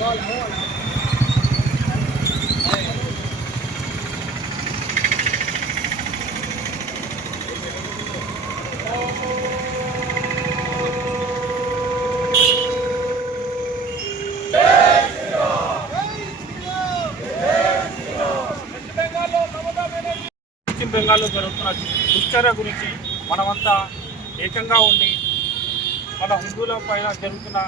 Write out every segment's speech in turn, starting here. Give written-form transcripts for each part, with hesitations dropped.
పశ్చిమ బెంగాల్లో జరుగుతున్న దుశ్చర్య గురించి మనమంతా ఏకంగా ఉండి మన హిందువుల పైన జరుగుతున్న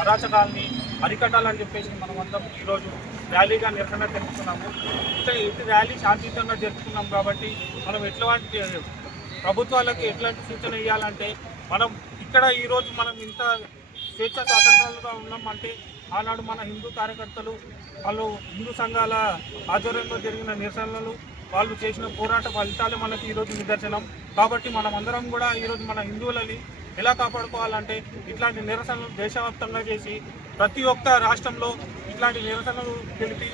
అరాచకాలని అరికట్టాలని చెప్పేసి మనమందరం ఈరోజు ర్యాలీగా నిరసన తెలుపుతున్నాము. ఇటు ర్యాలీ శాంతియుతంగా జరుపుకున్నాం కాబట్టి మనం ఎట్లాంటి ప్రభుత్వాలకు ఎట్లాంటి సూచన ఇవ్వాలంటే మనం ఇక్కడ ఈరోజు మనం ఇంత స్వేచ్ఛ స్వాతంత్రాలుగా ఉన్నామంటే ఆనాడు మన హిందూ కార్యకర్తలు వాళ్ళు హిందూ సంఘాల ఆధ్వర్యంలో జరిగిన నిరసనలు వాళ్ళు చేసిన పోరాట ఫలితాలే మనకి ఈరోజు నిదర్శనం. కాబట్టి మనం అందరం కూడా ఈరోజు మన హిందువులని ఎలా కాపాడుకోవాలంటే ఇట్లాంటి నిరసనలు దేశవ్యాప్తంగా చేసి ప్రతి ఒక్క రాష్ట్రంలో ఇట్లాంటి నిరసనలు తెలిపి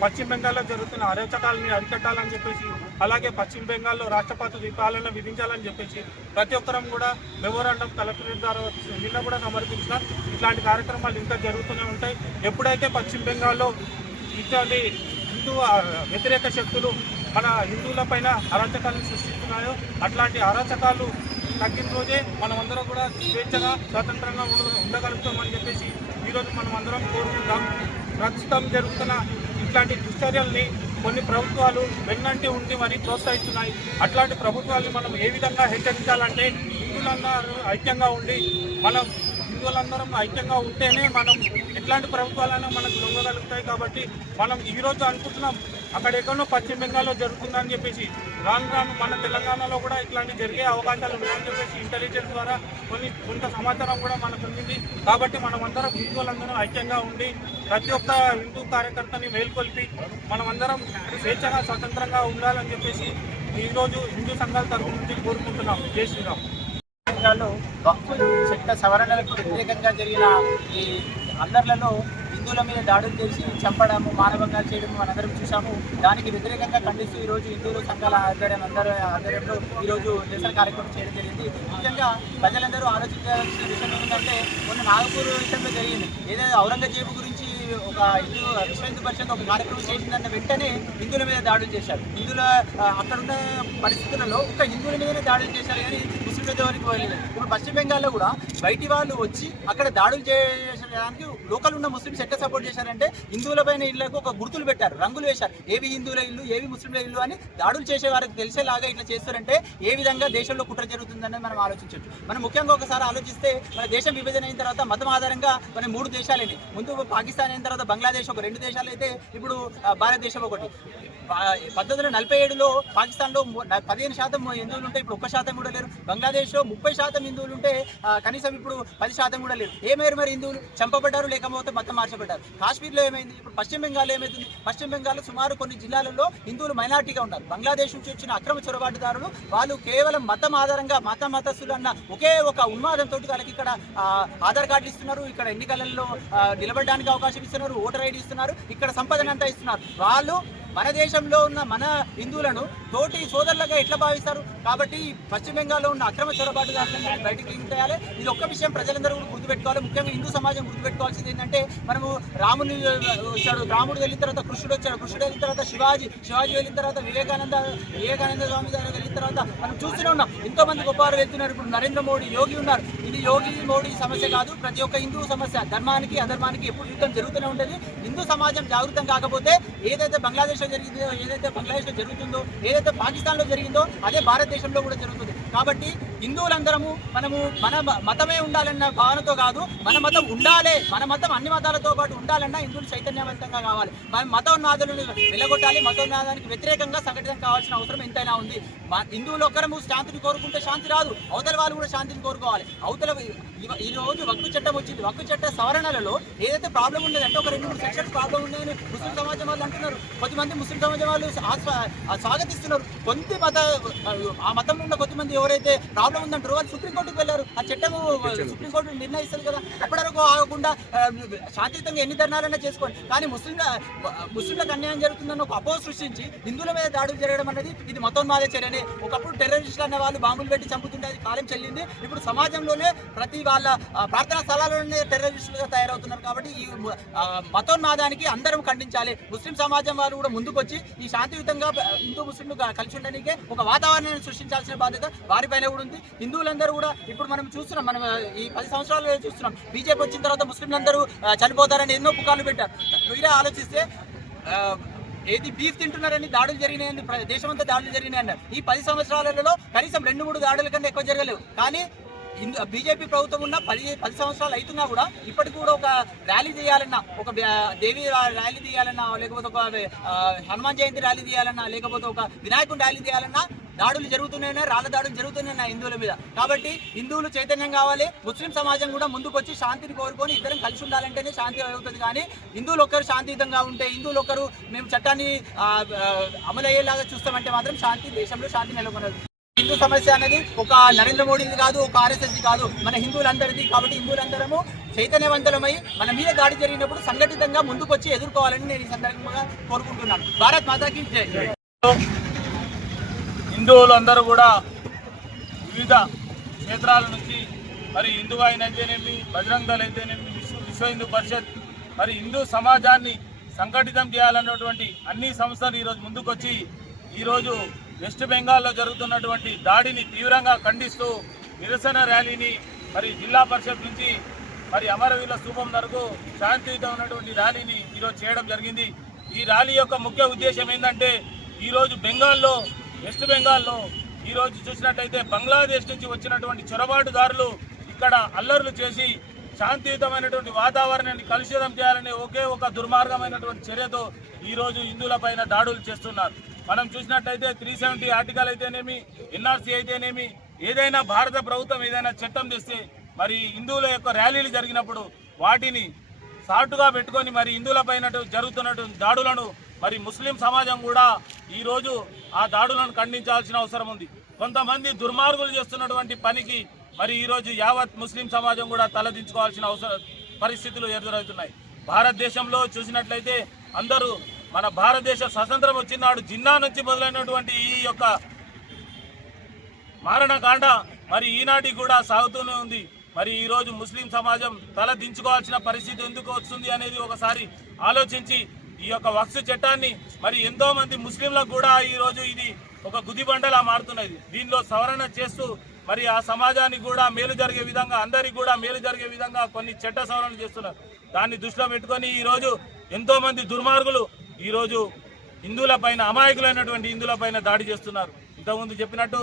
పశ్చిమ బెంగాల్లో జరుగుతున్న అరాచకాలని అరికట్టాలని చెప్పేసి, అలాగే పశ్చిమ బెంగాల్లో రాష్ట్రపతి పాలన విధించాలని చెప్పేసి ప్రతి ఒక్కరం కూడా మెమోరాండం కలెక్టరేట్ ద్వారా నిన్న కూడా సమర్పించినారు. ఇట్లాంటి కార్యక్రమాలు ఇంకా జరుగుతూనే ఉంటాయి. ఎప్పుడైతే పశ్చిమ బెంగాల్లో ఇట్లాంటి హిందూ వ్యతిరేక శక్తులు మన హిందువుల పైన అరాచకాలను సృష్టిస్తున్నాయో అట్లాంటి అరాచకాలు తగ్గిన రోజే మనమందరం కూడా స్వేచ్ఛగా స్వతంత్రంగా ఉండగలుగుతామని చెప్పేసి ఈరోజు మనం అందరం కోరుకుంటాం. ప్రస్తుతం జరుగుతున్న ఇట్లాంటి దుశ్చర్యల్ని కొన్ని ప్రభుత్వాలు వెన్నంటి ఉండి మరీ ప్రోత్సహిస్తున్నాయి. అట్లాంటి ప్రభుత్వాలని మనం ఏ విధంగా హెచ్చరించాలంటే హిందువులందరూ ఐక్యంగా ఉండి మనం హిందువులందరం ఐక్యంగా ఉంటేనే మనం ఎట్లాంటి ప్రభుత్వాలైనా మనకు లొంగగలుగుతాయి. కాబట్టి మనం ఈరోజు అనుకుంటున్నాం అక్కడ ఎక్కడో పశ్చిమ బెంగాల్లో జరుగుతుందని చెప్పేసి, రాను రాను మన తెలంగాణలో కూడా ఇట్లాంటి జరిగే అవకాశాలు ఉన్నాయని చెప్పేసి ఇంటెలిజెన్స్ ద్వారా కొంత సమాచారం కూడా మనకు ఉంది. కాబట్టి మనమందరం హిందువులందరం ఐక్యంగా ఉండి ప్రతి ఒక్క హిందూ కార్యకర్తని మేల్కొల్పి మనమందరం స్వేచ్ఛగా స్వతంత్రంగా ఉండాలని చెప్పేసి ఈరోజు హిందూ సంఘాల తరఫు నుంచి కోరుకుంటున్నాం. జై శ్రీరామ్. వక్ఫ్ చట్ట సవరణలకు వ్యతిరేకంగా జరిగిన ఈ అల్లర్లలో హిందువుల మీద దాడులు చేసి చంపడము, మానవంగా చేయడం మనందరం చూసాము. దానికి వ్యతిరేకంగా ఖండిస్తూ ఈరోజు హిందువుల సంఘాల ఆధ్వర్యంలో ఈరోజు నిరసన కార్యక్రమం చేయడం జరిగింది. ముఖ్యంగా ప్రజలందరూ ఆలోచించాల్సిన విషయం ఏంటంటే మొన్న నాగపూర్ విషయంలో జరిగింది. ఏదైతే ఔరంగజేబు గురించి ఒక విశ్వ హిందూ పరిషత్ ఒక కార్యక్రమం చేసిందన్న వెంటనే హిందువుల మీద దాడులు చేశారు. హిందువుల అక్కడున్న పరిస్థితులలో ఒక హిందువుల మీదనే దాడులు చేశారు కానీ ముస్లింల దగ్గరికి వెళ్ళలేదు. ఇప్పుడు పశ్చిమ బెంగాల్లో కూడా బయటి వాళ్ళు వచ్చి అక్కడ దాడులు చేయడానికి లోకల్ ఉన్న ముస్లింస్ ఎట్లా సపోర్ట్ చేశారంటే హిందువుల పైన ఇళ్లకు ఒక గుర్తులు పెట్టారు, రంగులు వేశారు. ఏవి హిందువుల ఇల్లు, ఏవి ముస్లింల ఇల్లు అని దాడులు చేసే వారికి తెలిసేలాగా ఇట్లా చేస్తారంటే ఏ విధంగా దేశంలో కుట్ర జరుగుతుందని మనం ఆలోచించవచ్చు. మనం ముఖ్యంగా ఒకసారి ఆలోచిస్తే మన దేశం విభజన అయిన తర్వాత మతం ఆధారంగా మన 3 దేశాలైనవి. ముందు పాకిస్తాన్ అయిన తర్వాత బంగ్లాదేశ్ ఒక 2 దేశాలు అయితే ఇప్పుడు భారతదేశం ఒకటి. 1947లో పాకిస్తాన్లో 15% హిందువులు ఉంటే ఇప్పుడు 1% కూడా లేరు. బంగ్లాదేశ్లో 30% హిందువులు ఉంటే కనీసం ఇప్పుడు 10% కూడా లేరు. ఏమేరు మరి హిందువులు చంపబడ్డారు, లేకపోతే మతం మార్చబడ్డారు. కాశ్మీర్లో ఏమైంది, ఇప్పుడు పశ్చిమ బెంగాల్లో ఏమైతుంది? పశ్చిమ బెంగాల్లో సుమారు కొన్ని జిల్లాలలో హిందువులు మైనార్టీగా ఉన్నారు. బంగ్లాదేశ్ నుంచి వచ్చిన అక్రమ చొరబాటుదారులు వాళ్ళు కేవలం మతం ఆధారంగా మతస్థులు అన్న ఒకే ఒక ఉన్మాదంతో వాళ్ళకి ఇక్కడ ఆధార్ కార్డులు ఇస్తున్నారు, ఇక్కడ ఎన్నికలలో నిలబడడానికి అవకాశం ఇస్తున్నారు, ఓటర్ ఐడి ఇస్తున్నారు, ఇక్కడ సంపదనంతా ఇస్తున్నారు. వాళ్ళు మన దేశంలో ఉన్న మన హిందువులను తోటి సోదరులుగా ఎట్లా భావిస్తారు? కాబట్టి పశ్చిమ బెంగాల్లో ఉన్న అక్రమ చొరబాటుదారులను బయటికి తీయాలి. ఇది ఒక్క విషయం ప్రజలందరూ కూడా గుర్తుపెట్టుకోవాలి. ముఖ్యంగా హిందూ సమాజం గుర్తుపెట్టుకోవాల్సింది ఏంటంటే మనము రాముని వచ్చాడు, రాముడు వెళ్ళిన తర్వాత కృష్ణుడు వచ్చాడు, కృష్ణుడు వెళ్ళిన తర్వాత శివాజీ వెళ్ళిన తర్వాత వివేకానంద స్వామి గారు వెళ్ళిన తర్వాత మనం చూస్తూనే ఉన్నాం. ఎంతో మంది గొప్పవారు వెళ్తున్నారు. ఇప్పుడు నరేంద్ర మోడీ, యోగి ఉన్నారు. ఇది యోగి మోడీ సమస్య కాదు, ప్రతి ఒక్క హిందూ సమస్య. ధర్మానికి అధర్మానికి ఎప్పుడు యుద్ధం జరుగుతూనే ఉంటుంది. హిందూ సమాజం జాగృతం కాకపోతే ఏదైతే బంగ్లాదేశ్లో జరిగిందో, ఏదైతే బంగ్లాదేశ్లో జరుగుతుందో, ఏదైతే పాకిస్తాన్లో జరిగిందో అదే భారతదేశంలో కూడా జరుగుతుంది. కాబట్టి హిందువులందరము మనము మన మతమే ఉండాలన్న భావనతో కాదు, మన మతం ఉండాలి, మన మతం అన్ని మతాలతో పాటు ఉండాలన్నా హిందువులు చైతన్యవంతంగా కావాలి. మన మతోన్మాదులను వెళ్ళగొట్టాలి. మతోన్మాదానికి వ్యతిరేకంగా సంఘటితం కావాల్సిన అవసరం ఎంతైనా ఉంది. హిందువులు ఒక్కరము శాంతిని కోరుకుంటే శాంతి రాదు, అవతల వాళ్ళు కూడా శాంతిని కోరుకోవాలి. అవతల ఈ రోజు వక్ఫ్ చట్టం వచ్చింది. వక్ఫ్ చట్ట సవరణలలో ఏదైతే ప్రాబ్లం ఉండేది అంటే ఒక 2-3 సెక్షన్స్ ప్రాబ్లం ఉన్నాయని ముస్లిం సమాజం వాళ్ళు అంటున్నారు. కొద్దిమంది ముస్లిం సమాజం వాళ్ళు స్వాగతిస్తున్నారు. ఆ మతంలో ఉన్న కొద్దిమంది ఎవరైతే ప్రాబ్లం ఉందంటారో వాళ్ళు సుప్రీంకోర్టుకు వెళ్ళారు. ఆ చట్టము సుప్రీంకోర్టు నిర్ణయిస్తుంది కదా. అప్పటివరకు ఆగకుండా శాంతియుతంగా ఎన్ని ధర్నాలైనా చేసుకోండి. కానీ ముస్లింలకు అన్యాయం జరుగుతుందని ఒక అపోహ సృష్టించి హిందువుల మీద దాడులు జరగడం అనేది ఇది మతోన్మాద చర్యనే. ఒకప్పుడు టెర్రరిస్టులు అన్న వాళ్ళు బాంబులు పెట్టి చంపుతుంటే అది కాలం చెల్లింది. ఇప్పుడు సమాజంలోనే ప్రతి వాళ్ళ ప్రార్థనా స్థలాల్లోనే టెర్రరిస్టులుగా తయారవుతున్నారు. కాబట్టి ఈ మతోన్మాదానికి అందరం ఖండించాలి. ముస్లిం సమాజం వారు కూడా ముందుకొచ్చి ఈ శాంతియుతంగా హిందూ ముస్లింలు కలిసి ఉండడానికే ఒక వాతావరణాన్ని సృష్టించాల్సిన బాధ్యత వారిపైన కూడా ఉంది. హిందువులందరూ కూడా ఇప్పుడు మనం చూస్తున్నాం, మనం ఈ 10 సంవత్సరాలు చూస్తున్నాం, బీజేపీ వచ్చిన తర్వాత ముస్లింలందరూ చనిపోతారని ఎన్నో పుకార్లు పెట్టారు. మీరే ఆలోచిస్తే ఏది బీఫ్ తింటున్నారని దాడులు జరిగినాయని దేశమంతా దాడులు జరిగినాయి అన్నారు. ఈ 10 సంవత్సరాలలో కనీసం 2-3 దాడుల కన్నా ఎక్కువ జరగలేవు. కానీ బీజేపీ ప్రభుత్వం ఉన్న 10 సంవత్సరాలు అవుతున్నా కూడా ఇప్పటికి కూడా ఒక ర్యాలీ చేయాలన్నా, ఒక దేవి ర్యాలీ తీయాలన్నా, లేకపోతే ఒక హనుమాన్ జయంతి ర్యాలీ తీయాలన్నా, లేకపోతే ఒక వినాయకుని ర్యాలీ తీయాలన్నా దాడులు జరుగుతున్నాయి, రాళ్ళ దాడులు జరుగుతున్నాయి హిందువుల మీద. కాబట్టి హిందువులు చైతన్యం కావాలి. ముస్లిం సమాజం కూడా ముందుకొచ్చి శాంతిని కోరుకొని ఇద్దరం కలిసి ఉండాలంటేనే శాంతి అవుతుంది. కానీ హిందువులు ఒక్కరు శాంతియుతంగా ఉంటే, హిందువులు ఒక్కరు మేము చట్టాన్ని అమలు అయ్యేలాగా చూస్తామంటే మాత్రం దేశంలో శాంతి నెలకొనదు. హిందూ సమస్య అనేది ఒక నరేంద్ర మోడీది కాదు, ఒక ఆర్ఎస్ఎస్ది కాదు, మన హిందువులందరిది. కాబట్టి హిందువులందరము చైతన్యవంతులమై మన మీద దాడి జరిగినప్పుడు సంఘటితంగా ముందుకొచ్చి ఎదుర్కోవాలని నేను ఈ సందర్భంగా కోరుకుంటున్నాను. భారత్ మాతాకి జై. హిందువులు అందరూ కూడా వివిధ క్షేత్రాల నుంచి మరి హిందూ వాహిని అయితేనేమి, బజరంగ దళ్ అయితేనేమి, విశ్వ హిందూ పరిషత్, మరి హిందూ సమాజాన్ని సంఘటితం చేయాలన్నటువంటి అన్ని సంస్థలు ఈరోజు ముందుకొచ్చి ఈరోజు వెస్ట్ బెంగాల్లో జరుగుతున్నటువంటి దాడిని తీవ్రంగా ఖండిస్తూ నిరసన ర్యాలీని మరి జిల్లా పరిషత్ నుంచి మరి అమరవీరుల స్తూపం వరకు శాంతియుతమైనటువంటి ర్యాలీని ఈరోజు చేయడం జరిగింది. ఈ ర్యాలీ యొక్క ముఖ్య ఉద్దేశం ఏంటంటే ఈరోజు వెస్ట్ బెంగాల్లో ఈరోజు చూసినట్టయితే బంగ్లాదేశ్ నుంచి వచ్చినటువంటి చొరబాటుదారులు ఇక్కడ అల్లర్లు చేసి శాంతియుతమైనటువంటి వాతావరణాన్ని కలుషితం చేయాలనే ఒకే ఒక దుర్మార్గమైనటువంటి చర్యతో ఈరోజు హిందువులపైన దాడులు చేస్తున్నారు. మనం చూసినట్టయితే 370 ఆర్టికల్ అయితేనేమి, ఎన్ఆర్సీ అయితేనేమి, ఏదైనా భారత ప్రభుత్వం ఏదైనా చట్టం తెస్తే మరి హిందువుల యొక్క ర్యాలీలు జరిగినప్పుడు వాటిని సాటుగా పెట్టుకొని మరి హిందువులపైన జరుగుతున్నటువంటి దాడులను మరి ముస్లిం సమాజం కూడా ఈరోజు ఆ దాడులను ఖండించాల్సిన అవసరం ఉంది. కొంతమంది దుర్మార్గులు చేస్తున్నటువంటి పనికి మరి ఈరోజు యావత్ ముస్లిం సమాజం కూడా తలదించుకోవాల్సిన పరిస్థితులు ఎదురవుతున్నాయి. భారతదేశంలో చూసినట్లయితే అందరూ మన భారతదేశ స్వతంత్రం వచ్చినాడు జిన్నా నుంచి మొదలైనటువంటి ఈ యొక్క మారణకాండ మరి ఈనాటికి కూడా సాగుతూనే ఉంది. మరి ఈరోజు ముస్లిం సమాజం తలదించుకోవాల్సిన పరిస్థితి ఎందుకు వస్తుంది అనేది ఒకసారి ఆలోచించి ఈ యొక్క వక్ఫ్ చట్టాన్ని మరి ఎంతో మంది ముస్లింలకు కూడా ఈరోజు ఇది ఒక గుదిబండలా మారుతున్నది. దీనిలో సవరణ చేస్తూ మరి ఆ సమాజానికి కూడా మేలు జరిగే విధంగా, అందరికి కూడా మేలు జరిగే విధంగా కొన్ని చట్ట సవరణలు చేస్తున్నారు. దాన్ని దృష్టిలో పెట్టుకొని ఈరోజు ఎంతో మంది దుర్మార్గులు ఈరోజు హిందువులపైన, అమాయకులైనటువంటి హిందువులపైన దాడి చేస్తున్నారు. ఇంతకుముందు చెప్పినట్టు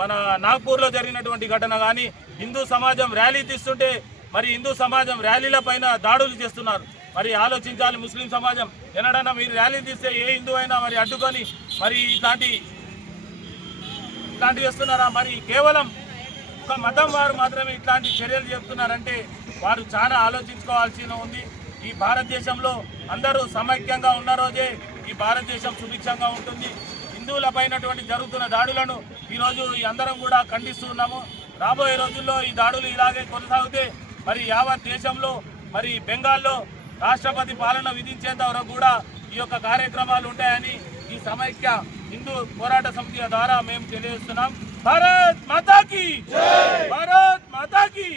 మన నాగ్పూర్లో జరిగినటువంటి ఘటన కానీ, హిందూ సమాజం ర్యాలీ తీస్తుంటే మరి హిందూ సమాజం ర్యాలీలపైన దాడులు చేస్తున్నారు. మరి ఆలోచించాలి ముస్లిం సమాజం. ఎన్నడన్నా మీరు ర్యాలీ తీస్తే ఏ హిందూ అయినా మరి అడ్డుకొని మరి ఇట్లాంటి చేస్తున్నారా? మరి కేవలం ఒక మతం వారు మాత్రమే ఇట్లాంటి చర్యలు చేస్తున్నారంటే వారు చాలా ఆలోచించుకోవాల్సి ఉంది. ఈ భారతదేశంలో అందరూ సమైక్యంగా ఉన్న రోజే ఈ భారతదేశం సుభిక్షంగా ఉంటుంది. హిందువులపైనటువంటి జరుగుతున్న దాడులను ఈరోజు అందరం కూడా ఖండిస్తూ ఉన్నాము. రాబోయే రోజుల్లో ఈ దాడులు ఇలాగే కొనసాగితే మరి యావత్ దేశంలో మరి బెంగాల్లో రాష్ట్రపతి పాలన విధించేంత వరకు కూడా ఈ యొక్క కార్యక్రమాలు ఉంటాయని ఈ సమైక్య హిందూ పోరాట సమితి ద్వారా మేము తెలియజేస్తున్నాం. భారత్ మాతాకి, భారత్ మాతాకి.